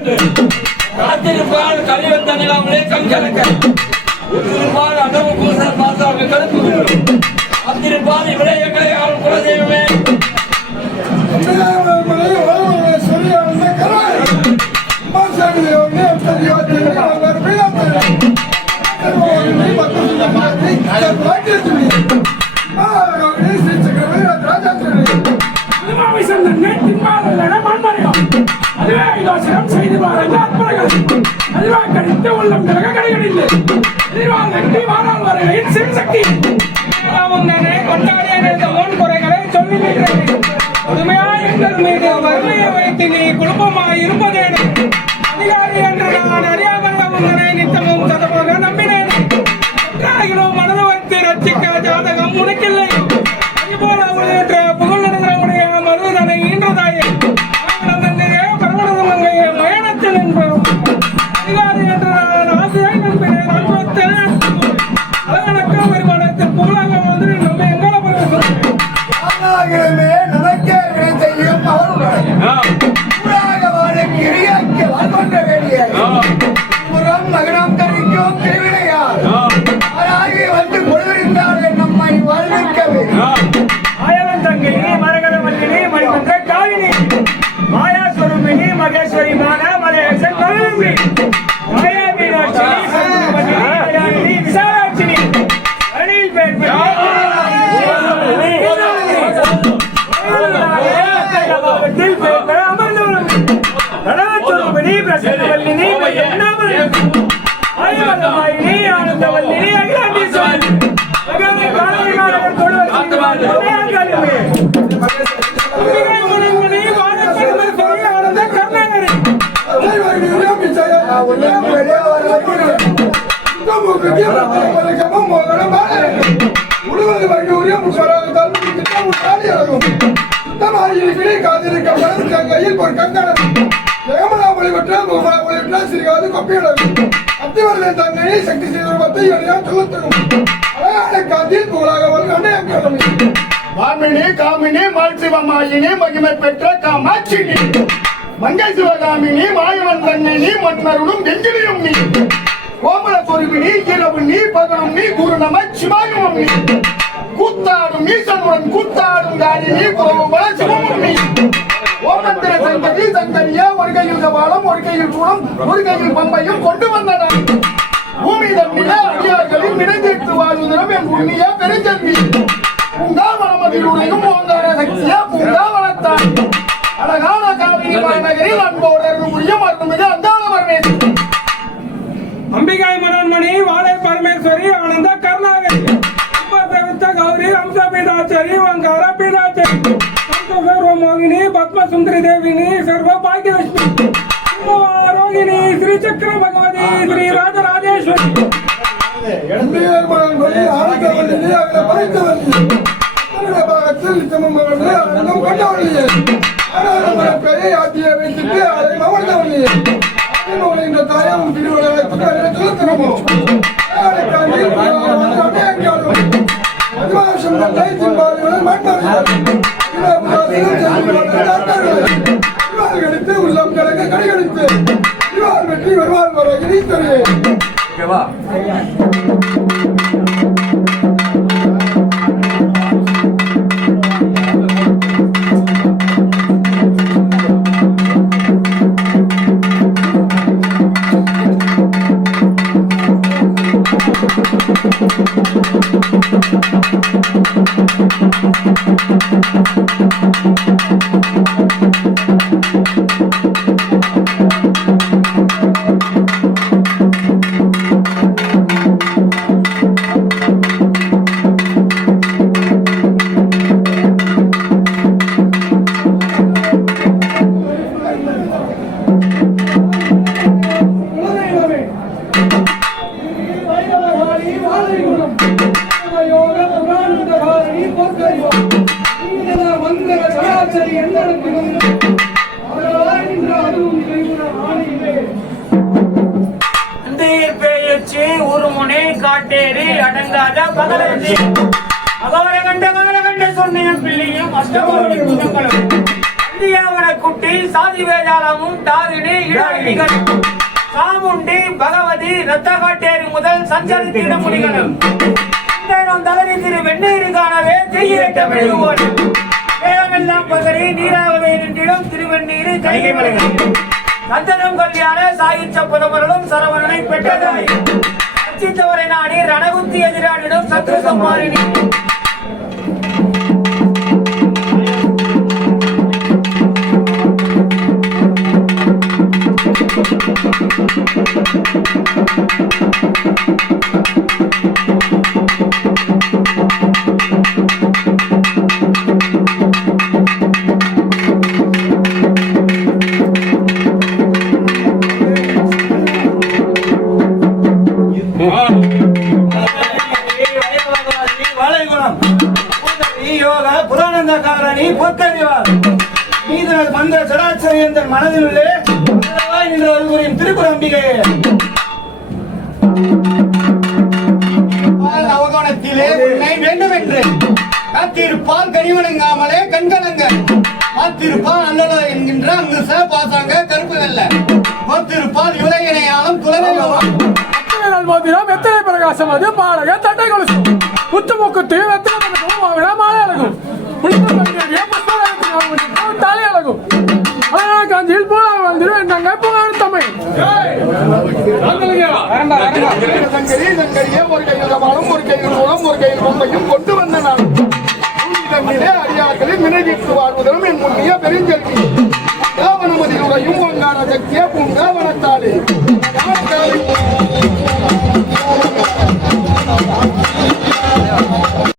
காத்திருப்பால் கலிவந்த நிலாமலே கண்கலக்க உத்திருப்பால் அடவு பூசல் பார்த்தாங்க கருப்பு காத்திருப்பால் இவளே எங்களை அவள் குலதெய்வமே குழப்பமாய் இருப்பதேன் அதிகாரி என்று நான் அறியாமல் உங்களை நித்தமும் சதமாக நம்பினேன் மனதை வைத்து ரட்சிக்க ஜாதகம் உனக்கில்லை அதுபோல என்ற புகழ் நடந்தவனுடைய மருதனை ஈன்றதாயே பரமனதமங்கைய மயணத்தில் என்போம் அதிகாரி என்று நான் ஆசையை நம்பினேன் அன்பத்தில் அழகணக்கம் வருமானத்தில் புகழாக வந்து நம்ம எங்கால மகனம் தரிக்கும் திருவினையார் வந்து கொள்கின்றார்கள் நம்மை வாழ்விக்கவே ஆயவன் தங்கினி மரகத மல்லினி மணிமந்திர காலினி மாயா சொருமினி மகேஸ்வரி மான மலேசன் கருவி மாயா மீனாட்சி விசாலாட்சினி அணில் பேர் அமர்ந்தவரும் பிரசன்னவல்லினி ஆனந்தவல்லினி ஆனந்தவல்லினி அகிலாண்டீஸ்வரி கையில் ஒரு கங்கணம் ஜெகமலாமொழி பெற்றால் முகமலாமொழி பெற்றால் சிறிகாது கொப்பியிடம் அத்திவரலின் தங்கையை சக்தி செய்தத்தை எளியால் சொல்லத்தரும் அழகான காந்தியில் புகழாக வந்து அண்டையம் வாமினி காமினி மாட்சிவமாயினி மகிமை பெற்ற காமாட்சினி மங்கை சிவகாமினி மாயவன் தங்கனி மன்னருடும் வெங்கிலியும் நீ கோமல சொருவினி இரவு நீ பகலும் நீ குரு நம சிவாயுமம் நீ கூத்தாடும் ஈசனுடன் கூத்தாடும் காரினி குரவ சிவமும் நீ ஓமந்திர சங்கரி சங்கரியா ஒரு கையில் கபாலம் ஒரு கையில் கூடம் ஒரு கையில் பம்பையும் கொண்டு வந்தனர் பூமி தம்மில அடியார்களில் நினைந்தேற்று வாழ்வதனம் என் புண்ணிய பெருஞ்செல்வி பூங்காவனமதில் உடையும் ஓங்கார சக்தியா பூங்காவனத்தான் அழகான காவிரி மாநகரில் அன்போடு புரியும் அருள்மிகு அந்தாளவர்மே அம்பிகாய் மனோன்மணி வாழை பரமேஸ்வரி ஆனந்த கர்நாகரி கௌரி அம்சபீடாச்சரி ஓங்கார பீடாச்சரி மோகினி பத்ம சுந்தரி தேவினி சர்வ பாக்கியலட்சுமி ரோகிணி ஸ்ரீ சக்கர பகவதி ஸ்ரீ ராஜராஜேஸ்வரி தாயாவும் கடித்து உள்ளம் கலங்க கடைகடித்து இவார் வெற்றி வருவார் வர இணைத்தரே காட்டேரி அடங்காத பகலகண்ட சொன்ன பிள்ளையும் அஷ்டமோடி குணங்களும் சந்தியாவன குட்டி சாதி வேதாளமும் தாரிணி இடாடிகள் சாமுண்டி பகவதி ரத்தகாட்டேரி முதல் சஞ்சரித்திட முடிகளும் தலரி திரு வெந்நீரு காணவே தெய்யிட்ட மெழுகுவோன் வேதமெல்லாம் பகரி நீராகவே நின்றிடும் திருவெண்ணீரு கைகை மலைகள் சந்தனம் கல்யாண சாகிச்ச புதமரலும் சரவணனை பெற்றதாய் அச்சித்தவரை நாடி ரணகுத்தி எதிராடிடும் சத்ரு சம்மாரிணி மனதிலுள்ளே திருக்குறம்பிகையே அவகானத்திலே உன்னை வேண்டும் என்று காத்திருப்பால் கனிவணங்காமலே கண்கலங்க காத்திருப்பால் அல்லல என்கின்ற அங்கு பாசாங்க கருப்பு வெல்ல காத்திருப்பால் இவரையனையாலும் துலகையோம் எத்தனை பிரகாசம் அது பாலக தட்டை கொலுசு முத்து முக்குத்து எத்தனை மாலை அழகும் தாலி அழகும் காஞ்சியில் போல வந்துடும் நாங்க புகழ் தமிழ் ஒரு கையில் கபாலம் ஒரு கையில் மூலம் ஒரு கையில் பொம்மையும் கொண்டு வந்த நான் அடியார்களில் மினதிக்கு வாழ்வதும்